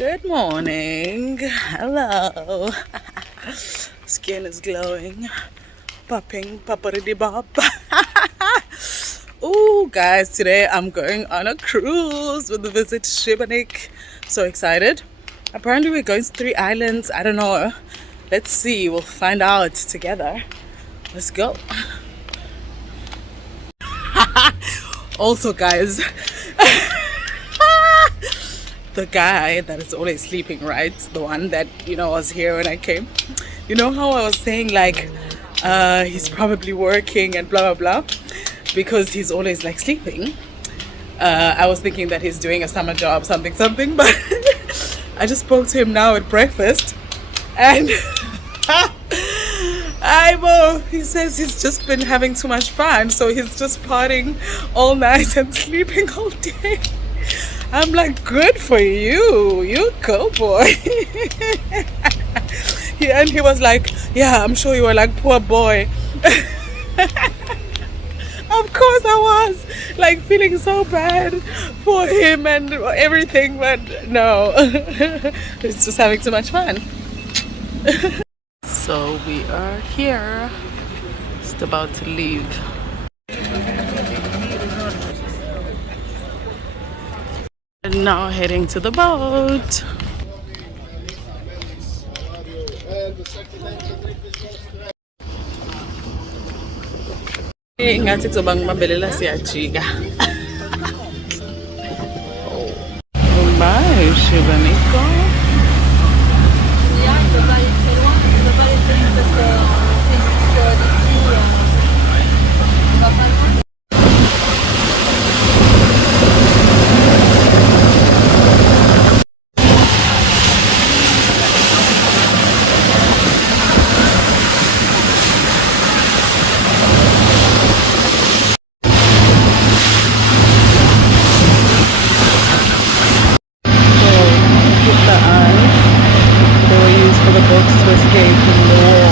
Good morning. Hello. Skin is glowing. Popping, popperity bop. Ooh, guys, today I'm going on a cruise with the Visit ŠIBENIK. So excited. Apparently we're going to 3 islands. I don't know. Let's see. We'll find out together. Let's go. Also, guys, the guy that is always sleeping, right? The one that, was here when I came. You know how I was saying, like, he's probably working and blah, blah, blah, because he's always, like, sleeping. I was thinking that he's doing a summer job, something, but I just spoke to him now at breakfast, and he says he's just been having too much fun, so he's just partying all night and sleeping all day. I'm like, good for you. You go, boy. And he was like, yeah, I'm sure you were like, poor boy. Of course I was, like, feeling so bad for him and everything, but no. He's just having too much fun. So we are here. Just about to leave. And now heading to the boat. Ingathi kuzobanga mabhelela siyajika. Bye, ŠIBENIK. For the boats to escape from the war.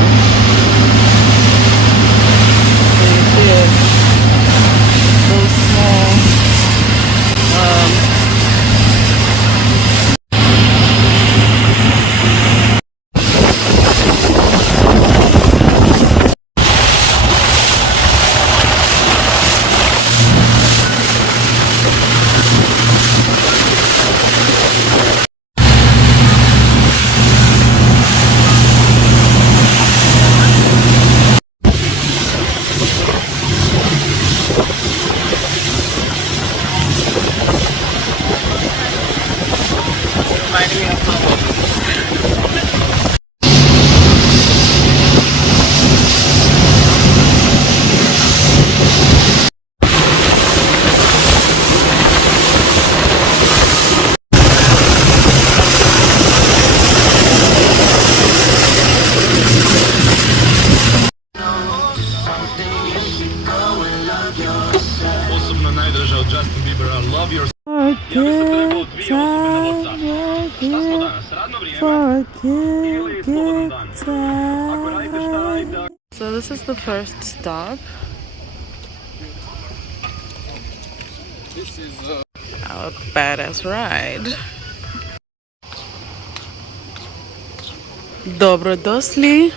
Can you see it? So small. Reminding me of Osobno najdraža od Justin Biebera, Love Yourself. Ja bih se trebao 2 osobe na WhatsApp. Šta smo danas? Radno vrijeme ili slobodan dan? Ako radite šta radite... So this is the first stop. This is Our badass ride. Dobrodošli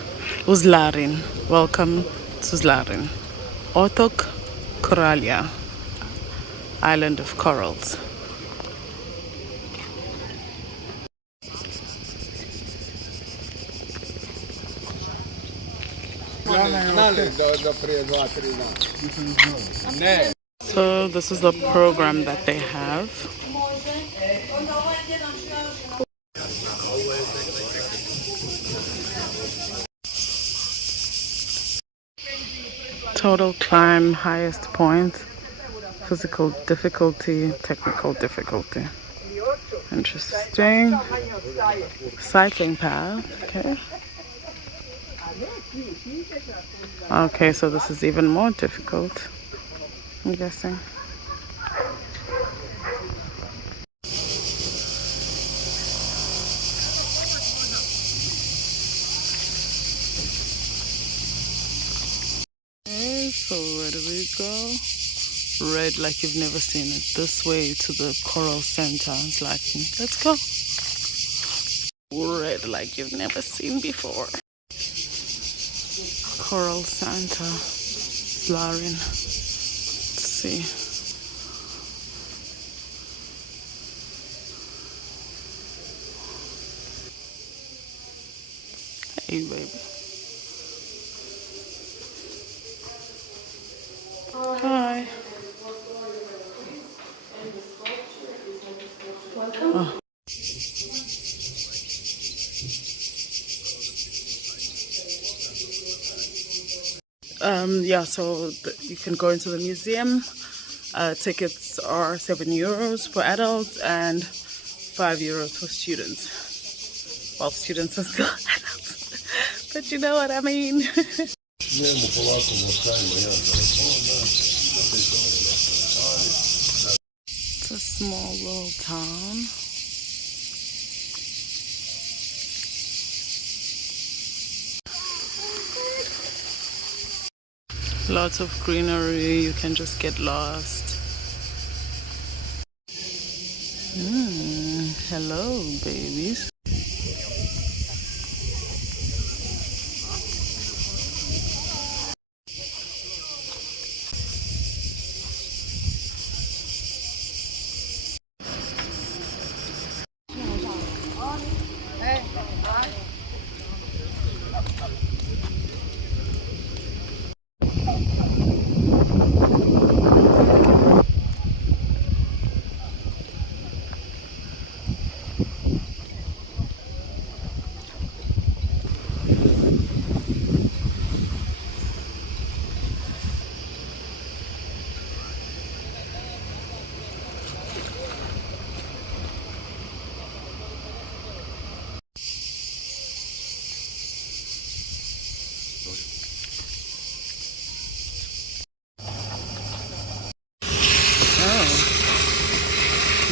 u Zlarin. Welcome to Zlarin. Otok Kralja, island of corals. So this is the program that they have. Total climb, highest point, physical difficulty, technical difficulty. Interesting. Cycling path, okay. Okay, so this is even more difficult, I'm guessing. Okay, so where do we go? Red like you've never seen it. This way to the coral center. It's like, let's go. red like you've never seen before. Coral Santa Slarin. Let's see. Hey baby. Hi. Oh. Yeah, so you can go into the museum. Tickets are €7 for adults and €5 for students. Well, students are still adults, but you know what I mean. It's a small little town. Lots of greenery, you can just get lost. Hello, babies.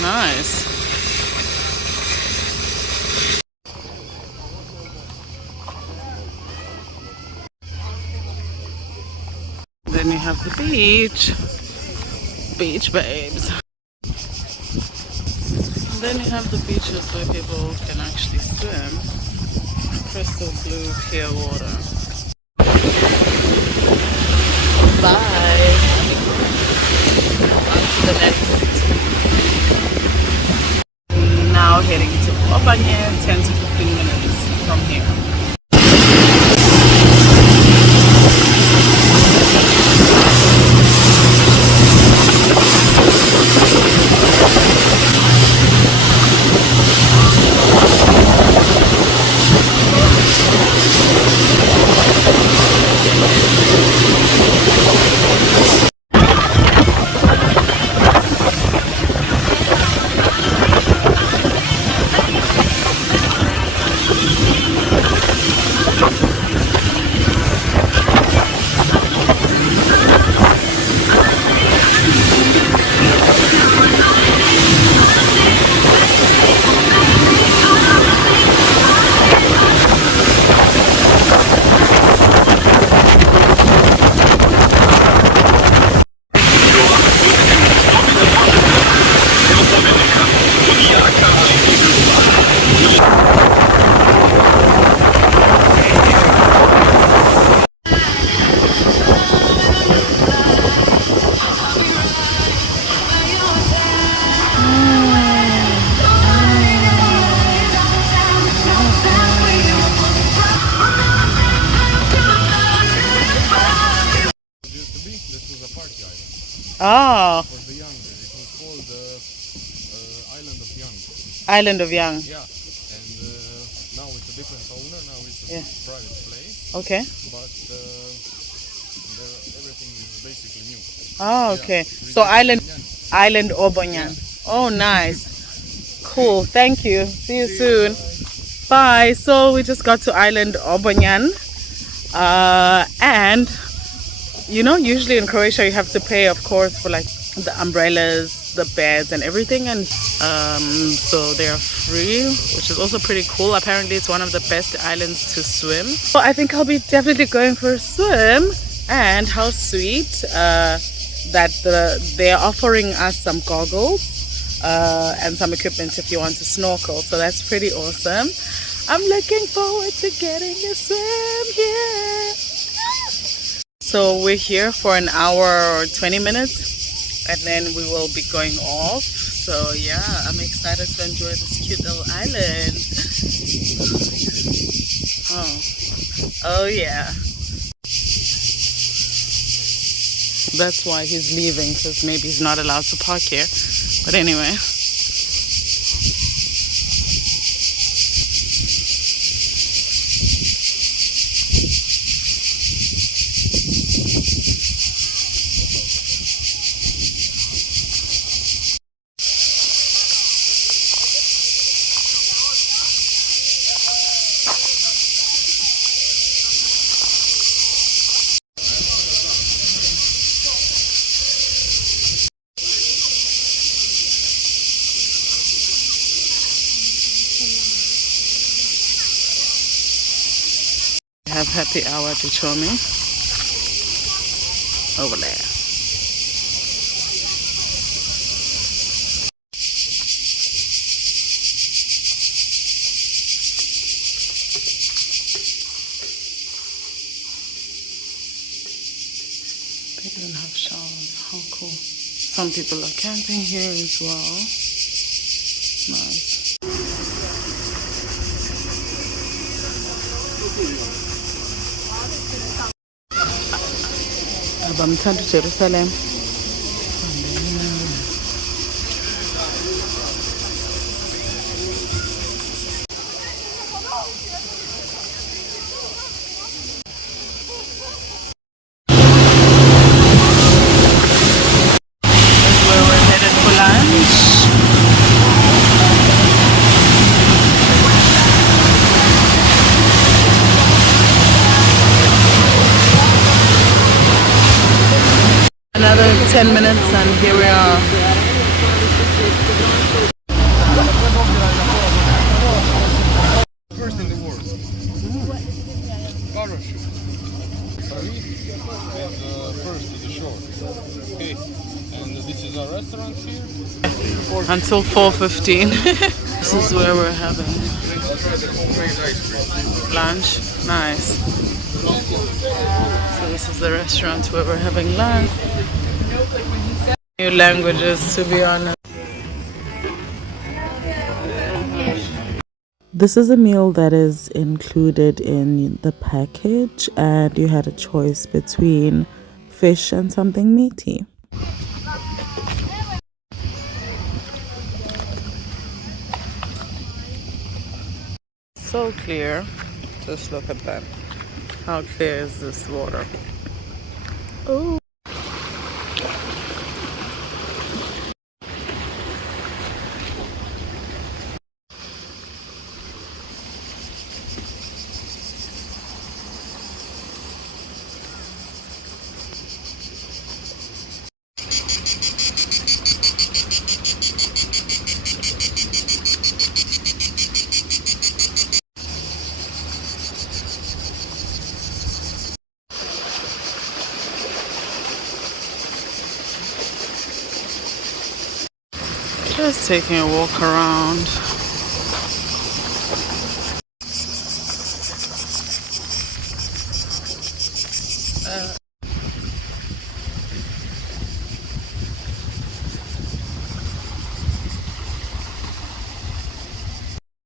Nice. Then you have the beach. Beach babes. And then you have the beaches where people can actually swim. Crystal blue, clear water. Bye. On to the next. Now heading to Auan, 10 to 15 minutes from here. Oh. For the young, it was called Island of Young. Island of Young. Yeah, and now it's a different owner. Now it's a private place. Okay. But everything is basically new. Oh, okay. Yeah. So Island Obonyan. Yeah. Oh, nice. Cool. Thank you. See you soon. Bye. So we just got to Island Obonyan, and you know, usually in Croatia you have to pay, of course, for like the umbrellas, the beds and everything, and so they are free, which is also pretty cool. Apparently it's one of the best islands to swim, so I think I'll be definitely going for a swim. And how sweet that they're offering us some goggles and some equipment if you want to snorkel, so that's pretty awesome. I'm looking forward to getting a swim here. So we're here for an hour or 20 minutes and then we will be going off. So yeah, I'm excited to enjoy this cute little island. Oh yeah. That's why he's leaving, because maybe he's not allowed to park here. But anyway. Have happy hour to show me over there. They don't have showers. How cool. Some people are camping here as well. Nice. Abamthanda Jerusalem. That's where we're headed for lunch. Another 10 minutes and here we are. First in the world. Parachute. Sorry? Is first to the shore. Okay. And this is our restaurant here. Until 4:15. This is where we're having lunch. Nice. So this is the restaurant where we're having lunch. New languages, to be honest. This is a meal that is included in the package, and you had a choice between fish and something meaty. So clear. Just look at that. How clear is this water? Oh. Just taking a walk around.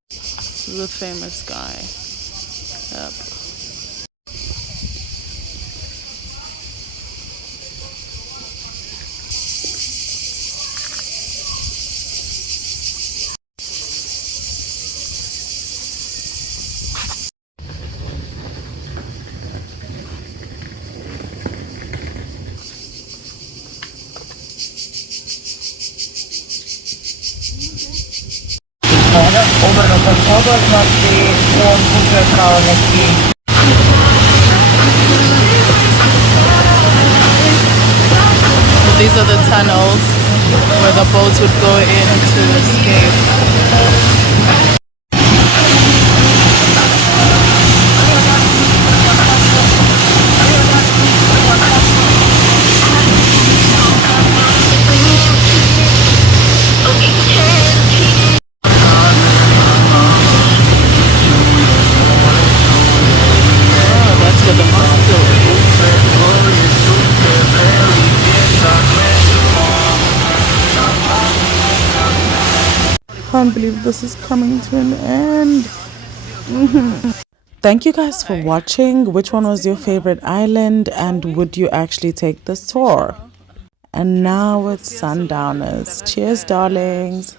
This is a famous guy. Yep. These are the tunnels where the boats would go in to escape. can't believe this is coming to an end. Thank you guys for watching. Which one was your favorite island, and would you actually take this tour? And now it's sundowners. Cheers, darlings.